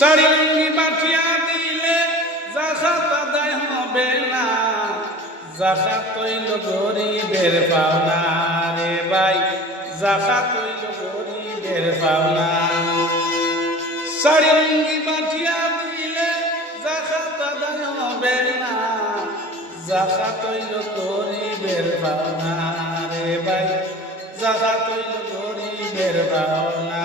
শাড়ি লুঙ্গি পাঠিয়া দিলে জাকাত আদায় হবে না, জাকাত হইল গরিবের পাওনা রে ভাই, জাকাত হইল গরিবের পাওনা। শাড়ি লুঙ্গি পাঠিয়া দিলে জাকাত আদায় হবে না, জাকাত হইল গরিবের পাওনা রে ভাই, জাকাত হইল গরিবের পাওনা।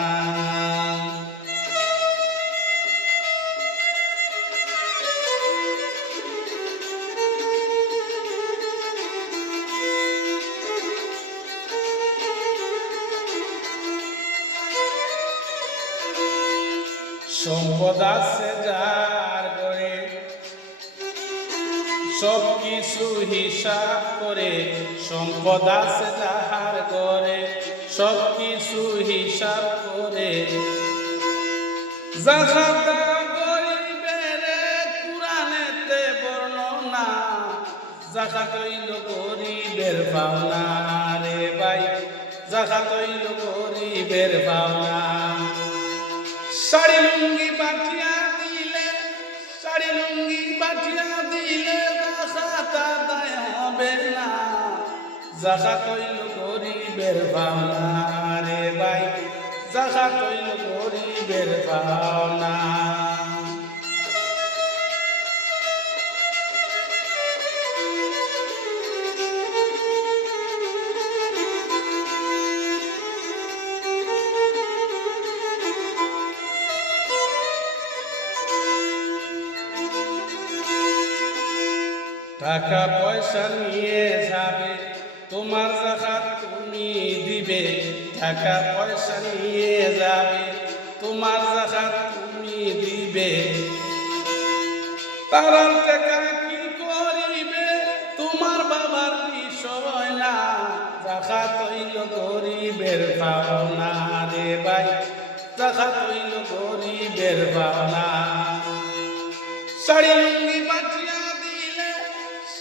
সম্পদ আছে যার ঘরে সব কিছু হিসাব করে, সম্পদ আছে যার ঘরে সব কিছু হিসাব করে, জাকাত গরিবের কুরআনেতে বর্ণনা, জাকাত হইল গরিবের পাওনা রে ভাই, জাকাত হইল গরিবের পাওনা। শাড়ি লুঙ্গি পাঠিয়া দিলে, শাড়ি লুঙ্গি পাঠিয়া দিলে জাকাত আদায় হবে না, জাকাত হইল গরিবের পাওনা রে ভাই, জাকাত হইল গরিবের পাওনা। টাকা পয়সা নিয়ে যাবে তোমার জাকাত তুমি দিবে, টাকা পয়সা নিয়ে যাবে তোমার জাকাত তুমি দিবে, তারা টাকা কি করিবে তোমার বাবার বিষয় না, জাকাত হইল গরিবের পাওনা রে ভাই, জাকাত হইল গরিবের পাওনা। শাড়ি লুঙ্গি পাঠিয়া দিলে,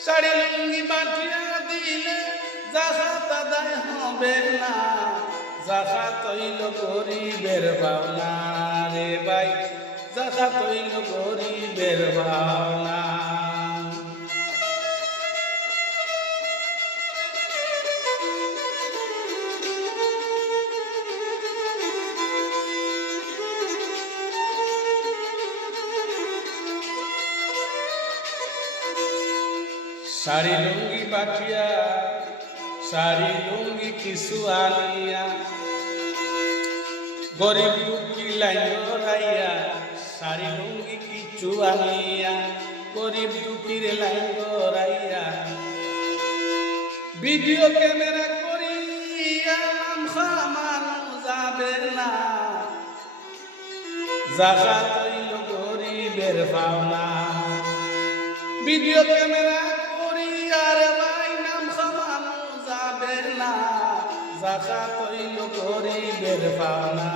শাড়ি লুঙ্গি পাঠিয়া দিলে জাকাত আদায় হবে না, জাকাত হইল গরিবের পাওনা রে ভাই, জাকাত হইল গরিবের পাওনা। শাড়ি লুঙ্গি পাঠিয়া, শাড়ি লুঙ্গি কিছু আনিয়া, গরিব দুঃখী লাইন রাইয়া, শাড়ি লুঙ্গি কিছু আনিয়া, গরিব দুঃখীর লাইন রাইয়া, ভিডিও ক্যামেরা করিয়া নাম খামানো যাবে না, জাকাত হইল গরিবের পাওনা। ভিডিও ক্যামেরা জাকাত হইল গরিবের পাওনা।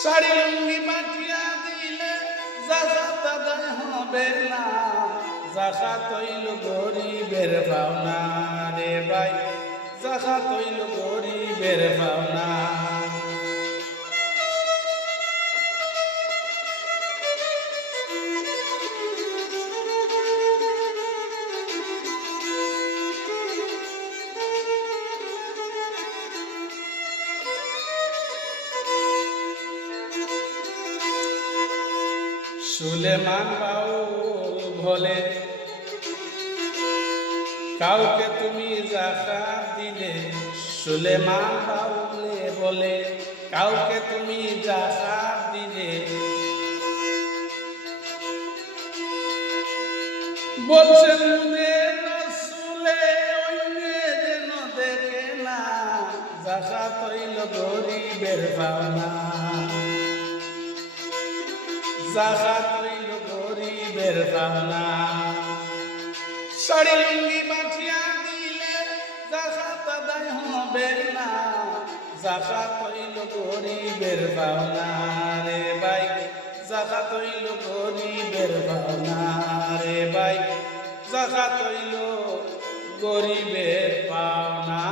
শাড়ি লুঙ্গি পাঠিয়া দিলে জাকাত আদায় হবে না, জাকাত হইল গরিবের পাওনা রে ভাই, জাকাত হইল গরিবের পাওনা। সুলেমান বাউল বলে, কাউকে তুমি জাকাত দিলে, সুলেমান বাউলে বলে কাউকে তুমি জাকাত দিলে, বলছেন রাসূলে অন্যে যেন দেখে না, জাকাত হইল গরিবের পাওনা, জাকাত হইল গরিবের পাওনা। শাড়ি লুঙ্গি পাঠিয়া দিলে জাকাত আদায় হবে না, জাকাত হইল গরিবের পাওনা রে ভাই, জাকাত হইল গরিবের পাওনা রে ভাই, জাকাত হইল গরিবের পাওনা।